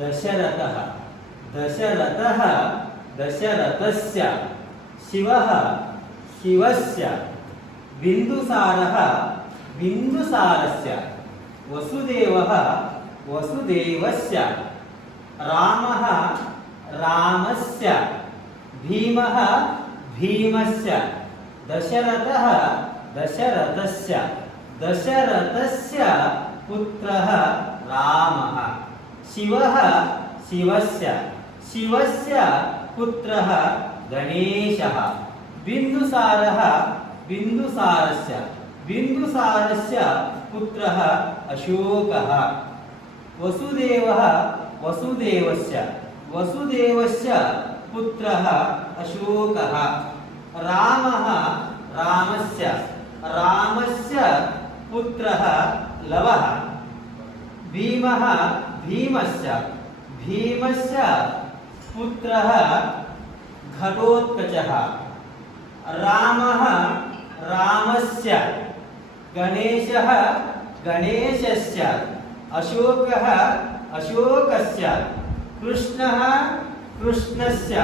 दशरथः दशरथः दशरथस्य शिवः शिवस्य बिन्दुसारः बिन्दुसारस्य वसुदेवः वसुदेवस्य रामः रामस्य भीमः भीमस्य दशरथः दशरथस्य दशरथस्य पुत्रः रामः शिवः शिवस्य शिवस्य पुत्रः गणेशः बिन्दुसारः बिन्दुसारस्य बिन्दुसारस्य पुत्रः अशोकः वसुदेवः वसुदेवस्य वसुदेवस्य पुत्रः अशोकः रामः रामस्य रामस्य पुत्रः लवः भीमः भीमस्य भीमस्य पुत्रः घटोत्कचः रामः रामस्य गणेशः गणेशस्य अशोकः अशोकस्य कृष्णः कृष्णस्य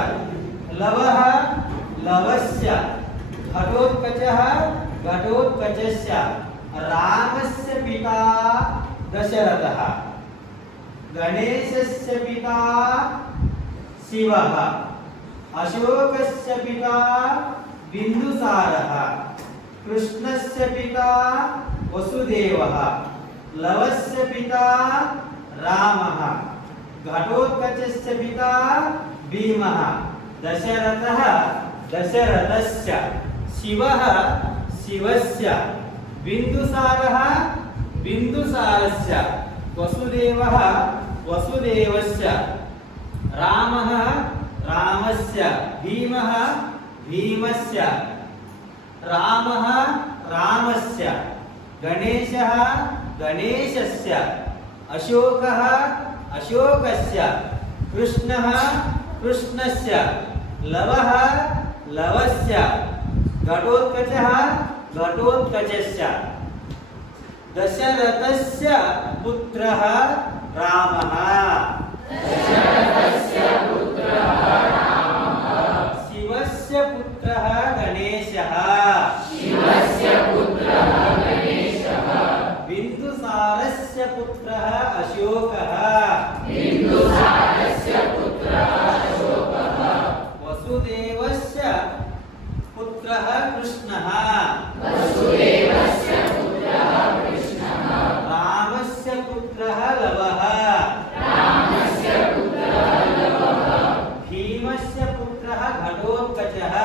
लवः लवस्य घटोत्कचः घटोत्कचस्य रामस्य पिता दशरथः गणेशस्य पिता शिवः अशोकस्य पिता बिन्दुसारः कृष्णस्य पिता वसुदेवः लवस्य पिता रामः घटोत्कचस्य पिता भीमः दशरथः दशरथस्य शिवः शिवस्य बिन्दुसारः बिन्दुसारस्य वसुदेवः वसुदेवस्य रामः रामस्य भीमः भीमस्य रामः रामस्य गणेशः गणेशस्य अशोकः अशोकस्य कृष्णः कृष्णस्य लवः लवस्य घटोत्कचः घटोत्कचस्य दशरथस्य पुत्रः रामः शिवस्य पुत्रः गणेशः बिन्दुसारस्य पुत्रः अशोकः वसुदेवस्य पुत्रः कृष्णः रामस्य पुत्रः लवः भीमस्य पुत्रः घटोत्कचः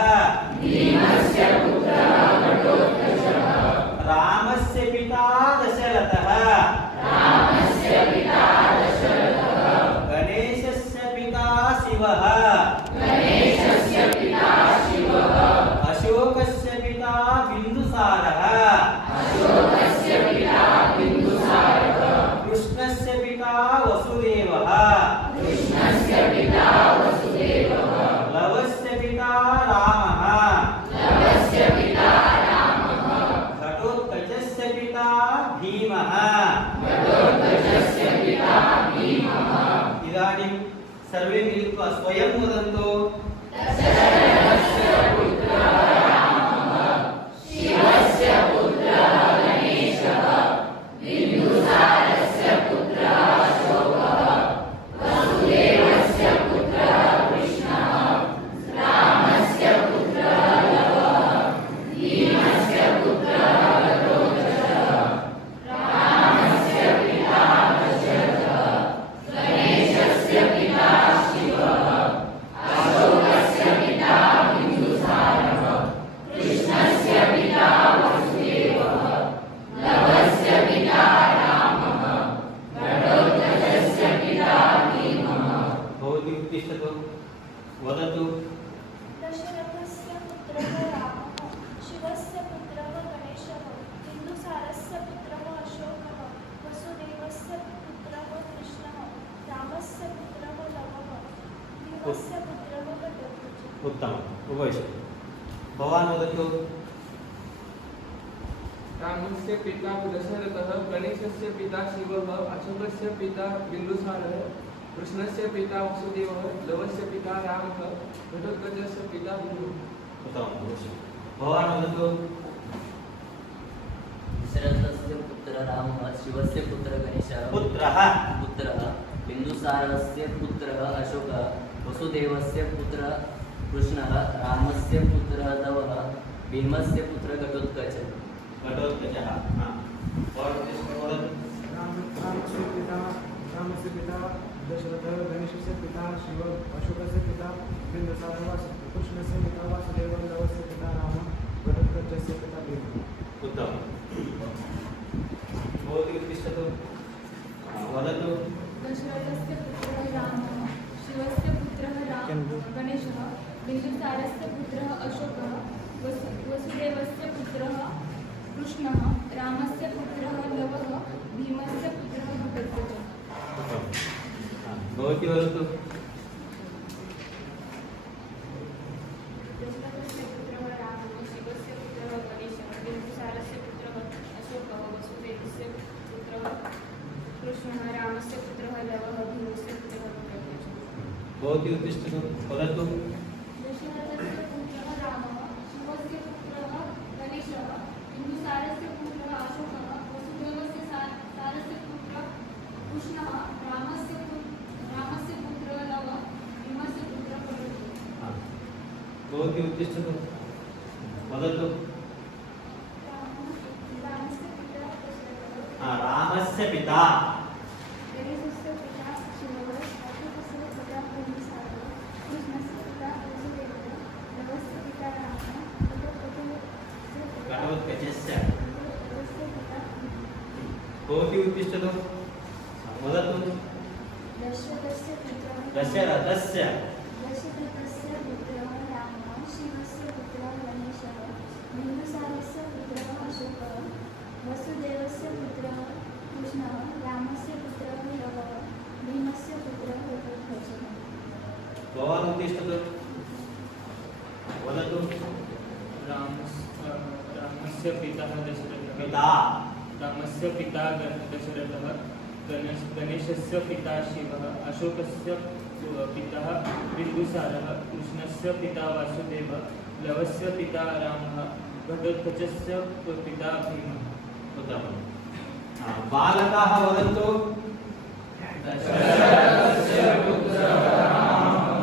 रामस्य पिता दशरथः गणेशस्य पिता शिवः अशोकस्य पिता बिन्दुसारः कृष्णस्य पिता वसुदेवः लवस्य पिता रामः घटोत्कचस्य पिता भीमः इदानीं सर्वे मिलित्वा स्वयं वदन्तु वदतु दशरथस्य पुत्रः रामः शिवस्य पुत्रः गणेशः बिन्दुसारस्य पुत्रः अशोकः वसुदेवस्य पुत्रः कृष्णः रामस्य पुत्रः लवः भीमस्य पुत्रः घटोत्कचः उत्तमम् उपविशतु भवान् वदतु रामस्य पिता दशरथः गणेशस्य पिता शिवः अशोकस्य पिता बिन्दुसारः कृष्णस्य पिता वसुदेवः, लवस्य पिता रामः, घटोत्कचस्य पिता विदुरः। उत्तमं भवान् वदतु। दशरथस्य पुत्रः रामः, शिवस्य पुत्रः गणेशः, पुत्रः बिन्दुसारस्य पुत्रः अशोकः, वसुदेवस्य पुत्रः कृष्णः, रामस्य पुत्रः लवः, भीमस्य पुत्रः घटोत्कचः। घटोत्कचः। रामस्य पिता दशरथः, गणेशस्य पिता शिव, अशोकस्य पिता बिन्दुसारः, कृष्णस्य पिता वासुदेवः, लवस्य पिता रामः, घटोत्कचस्य पिता भीमः। उत्तमं भवती उत्तिष्ठतु वदतु। दशरथस्य पुत्रः रामः, शिवस्य पुत्रः गणेशः, बिन्दुसारस्य पुत्रः अशोकः, वसुदेवस्य पुत्रः कृष्णः, रामस्य पुत्रः लवः, भीमस्य पुत्रः घटोत्कचः। भवती वदतु। दशरथस्य पुत्रः रामः, शिवस्य पुत्रः गणेशः, बिन्दुसारस्य पुत्रः अशोकः, वसुदेवस्य पुत्रः कृष्णः, रामस्य पुत्रः लवः, भीमस्य पुत्रः घटोत्कचः। भवती उत्तिष्ठतु वदतु। दशरथस्य पुत्रः रामः, शिवस्य पुत्रः गणेशः, बिन्दुसारस्य पुत्रः अशोकः, वसुदेवस्य सारस्य पुत्रः कृष्णः, रामस्य पुत्रः लवः, भीमस्य पुत्रः घटोत्कचः। भवती उत्तिष्ठतु वदतु। रामस्य पिता दशरथः, रामस्य पिता गणेशस्य पिता शिवः, अशोकस्य पिता बिन्दुसारः, कृष्णस्य पिता वसुदेवः, लवस्य पिता रामः, घटोत्कचस्य। घटोत्कचस्य पिता भवती उत्तिष्ठतु वदतु। दशरथस्य पुत्रः दशरथस्य दशरथस्य पुत्रः रामः, शिवस्य पुत्रः गणेशः, बिन्दुसारस्य पुत्रः अशोकः, वसुदेवस्य पुत्रः कृष्णः, रामस्य पुत्रः लवः, भीमस्य पुत्रः घटोत्कचः। भवान् उत्तिष्ठतु वदतु। रामस्य पिता दशरथः, पिता रामस्य पिता दशरथः, गणेशस्य पिता शिवः, अशोकस्य पिता बिन्दुसारः, कृष्णस्य पिता वासुदेवः, लवस्य पिता रामः, घटोत्कचस्य पिता भीमः। उत्तमं बालकाः वदन्तु। दशरथस्य पुत्रः रामः,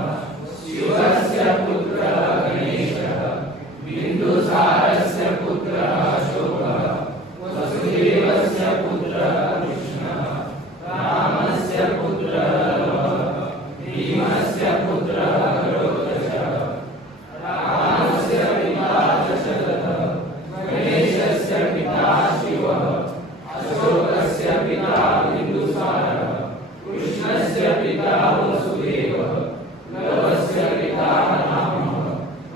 शिवस्य पुत्रः गणेशः, बिन्दुसारस्य पुत्रः अशोकः, वसुदेवस्य पुत्रः कृष्णः, रामस्य पुत्रः लवः, भीमस्य पुत्रः घटोत्कचः। रामस्य पिता दशरथः, गणेशस्य पिता शिवः, अशोकस्य पिता बिन्दुसारः, कृष्णस्य पिता वसुदेवः, लवस्य पिता रामः,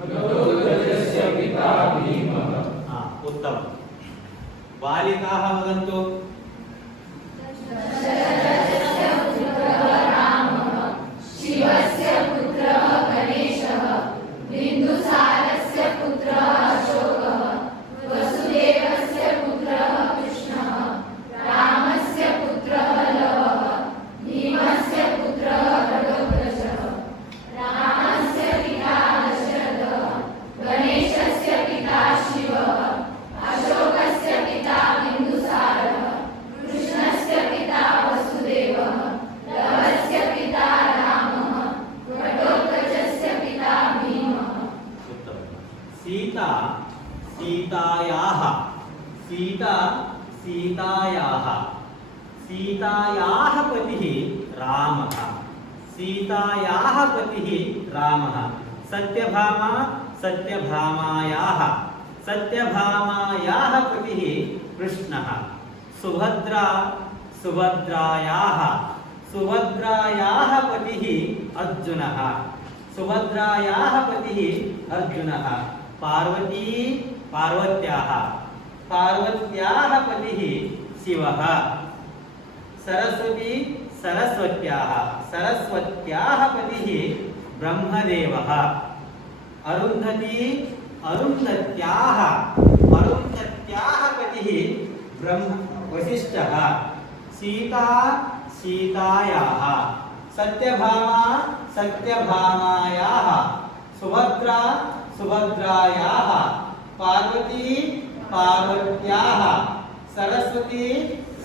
घटोत्कचस्य पिता भीमः। उत्तमं बालिकाः वदन्तु। शिवस्य पुत्रः गणेशः, बिन्दुसारस्य पुत्रः अशोकः, वसुदेवस्य पुत्रः कृष्णः, रामस्य पुत्रः लवः, भीमस्य पुत्रः घटोत्कचः। रामस्य पिता दशरथः, गणेशस्य पिता शिवः, अशोकस्य पिता बिन्दुसारः, कृष्णस्य पिता वसुदेवः, लवस्य पिता रामः, घटोत्कचस्य पिता भीमः। उत्तमं सीतायाः पतिः रामः। सीतायाः पतिः रामः। सत्यभामायाः पतिः कृष्णः। सुभद्रायाः पतिः अर्जुनः। पार्वत्याः पतिः शिवः। सरस्वत्याः पतिः ब्रह्मदेवः। अरुन्धत्याः पतिः वसिष्ठः। सीतायाः सत्यभामा सत्यभामायाः सुभद्रा सुभद्रायाः पार्वती पार्वत्याः सरस्वती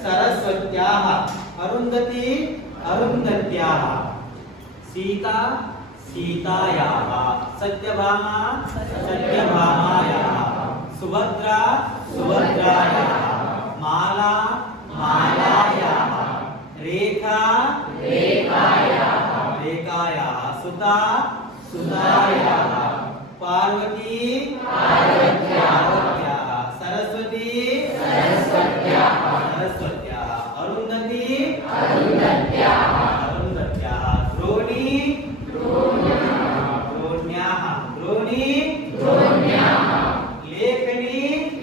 सरस्वत्याः अरुन्धती अरुन्धत्याः सीता सीतायाः सत्यभामा सत्यभामायाः सुभद्रा सुभद्रायाः माला मालायाः रेखा रेखायाः सुता सुतायाः पार्वती पार्वत्याः सरस्वती सरस्वत्याः अरुन्धती अरुन्धत्याः द्रोणी द्रोण्याः द्रोणी लेखनी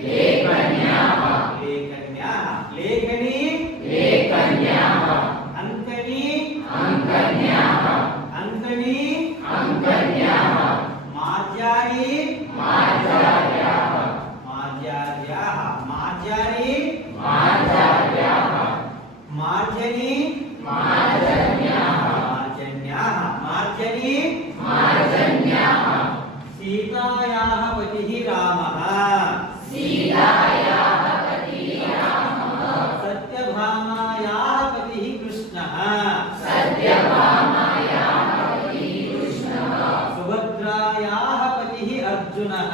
लेखन्याः लेखनी अंकनी अंकनी मार्जारी मार्जार्याः मार्जारी मार्जनी मार्जन्याः सीतायाः पतिः रामः सत्यभामायाः पतिः कृष्णः सुभद्रायाः पतिः अर्जुनः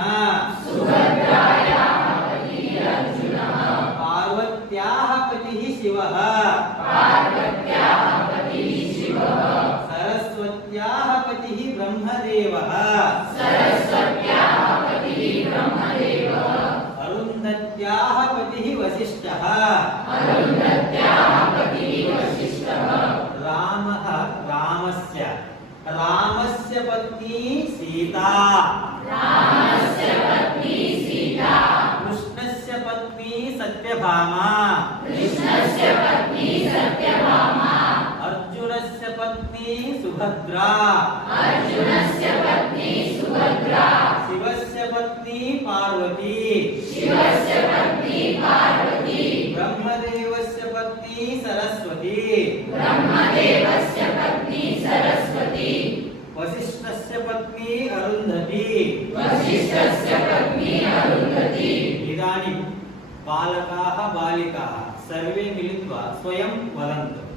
पार्वत्याः पतिः शिवः सरस्वत्याः पतिः ब्रह्मदेवः अरुन्धत्याः पतिः वसिष्ठः रामः रामस्य पत्नी सीता कृष्णस्य पत्नी सत्यभामा अर्जुनस्य पत्नी सुभद्रा शिवस्य पत्नी पार्वती ब्रह्मदेवस्य पत्नी सरस्वती वसिष्ठस्य पत्नी अरुन्धती इदानीं बालकाः बालिकाः सर्वे मिलित्वा स्वयं वदन्तु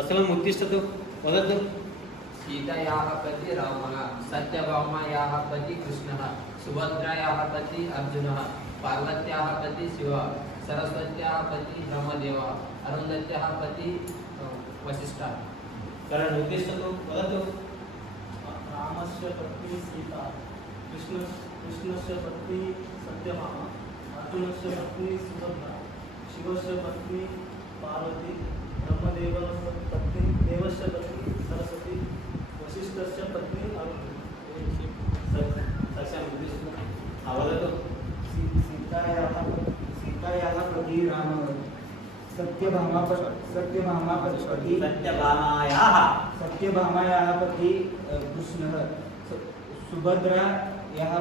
असलम् उत्तिष्ठतु वदतु सीतायाः पति रामः सत्यभामायाः पति कृष्णः सुभद्रायाः पति अर्जुनः पार्वत्याः पति शिवः सरस्वत्याः पति ब्रह्मदेवः अरुन्धत्याः पति वसिष्ठः करण उत्तिष्ठतु वदतु रामस्य पत्नी सीता कृष्णस्य पत्नी सत्यभामा अर्जुनस्य पत्नी सुभद्रा शिवस्य पत्नी पार्वती ब्रह्मदेवस्य पत्नी सरस्वती वसिष्ठस्य पत्नी अरुन्धती वदतु सीतायाः पतिः रामः सत्यभामायाः पतिः कृष्णः सुभद्रायाः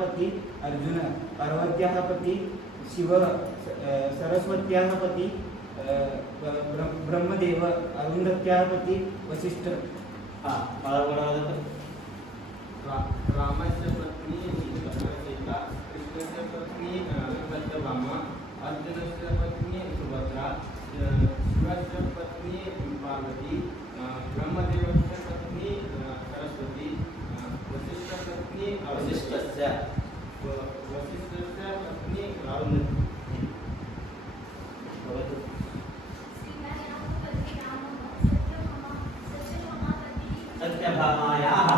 पतिः अर्जुनः पार्वत्याः पतिः शिवः सरस्वत्याः पतिः ब्रह्मदेव अरुन्धत्याः पतिः वसिष्ठः रामस्य पत्नी सीता कृष्णस्य पत्नी सत्यभामा अर्जुनस्य पत्नी सुभद्रा शिवस्य पत्नी पार्वती ब्रह्मदेवस्य पत्नी सरस्वती वसिष्ठस्य पत्नी वसिष्ठस्य पत्नी अरुन्धती भवतु सत्यभामायाः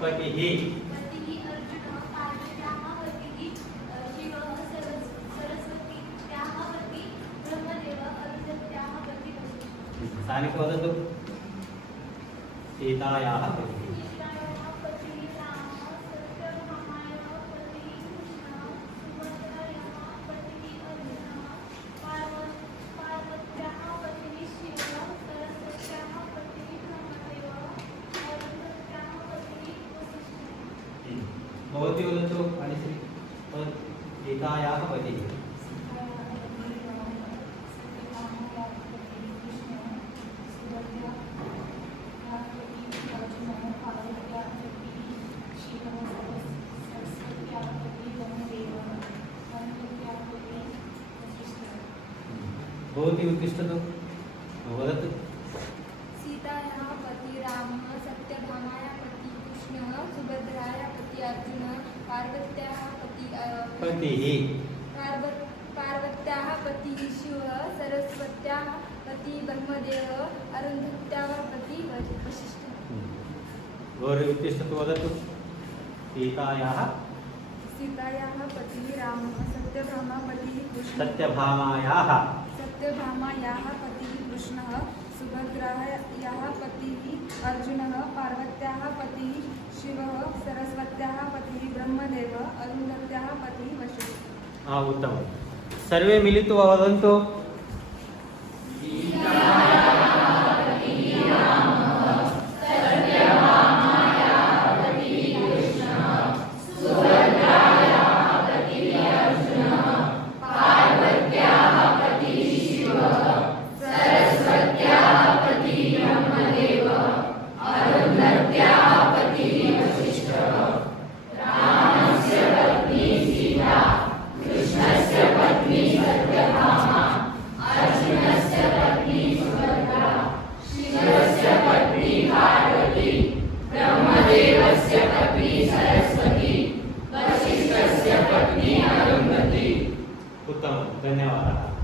पतिः स्थानिक वदतु सीतायाः पतिः भवती वदतु वाणिश्री सीतायाः पतिः भवती उत्तिष्ठतु वदतु सीतायाः पति रामः सत्यभामायाः पति कृष्णः सुभद्रायाः पति अर्जुनः पार्वत्याः पति पतिः पार्वत्याः पतिः शिवः सरस्वत्याः पति ब्रह्मदेवः अरुन्धत्याः पति वसिष्ठः गौरी उत्तिष्ठतु वदतु सीतायाः पतिः रामः सत्यभामा पतिः कृष्णः सत्यभामायाः सत्यभामायाः पतिः कृष्णः सुभद्रायाः पतिः अर्जुनः पार्वत्याः पतिः शिवः सरस्वत्याः पतिः ब्रह्मदेवः अरुन्धत्याः पतिः वसिष्ठः उत्तमं सर्वे मिलित्वा वदन्तु उत्तमं धन्यवादः